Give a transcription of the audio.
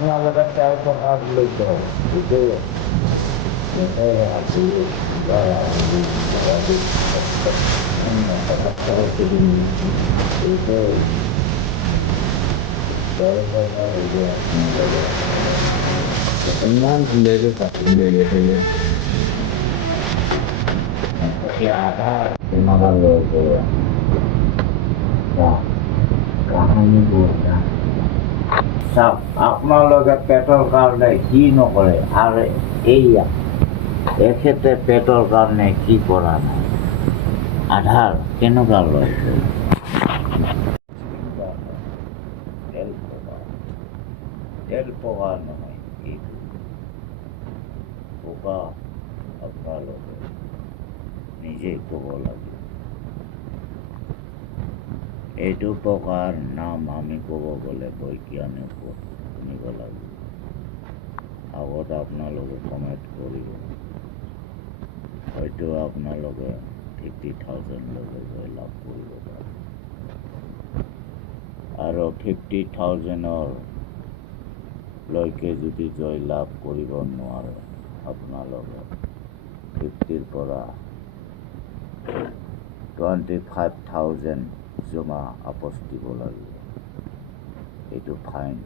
আপনাদের এখন আসলে তো বুঝে Enam sendiri tak sendiri sendiri. Ya ada lima kali itu. Ya, kahannya buta. সব আপনার লগে পেট্রোল কারণে কি নকরে আর এইয়া এক্ষেত্রে পেট্রোল কারণে কি করা নাই আধার কেন কারণ তেল পোকা নহয় এইটো পোকা আপনার লগে নিজেই কব লাগে এইটো পোকাৰ নাম আমি ক'ব গ'লে বৈজ্ঞানিক শুনিব লাগিব আগত আপোনালোকে কমেণ্ট কৰিব হয়তো আপোনালোকে 50,000 লৈকে জয় লাভ কৰিব পাৰে আৰু 50,000 লৈকে যদি জয় লাভ কৰিব নোৱাৰে আপোনালোকে 50ৰ পৰা 25,000 জমা আপচ দিব লাগিব এইটো ফাইন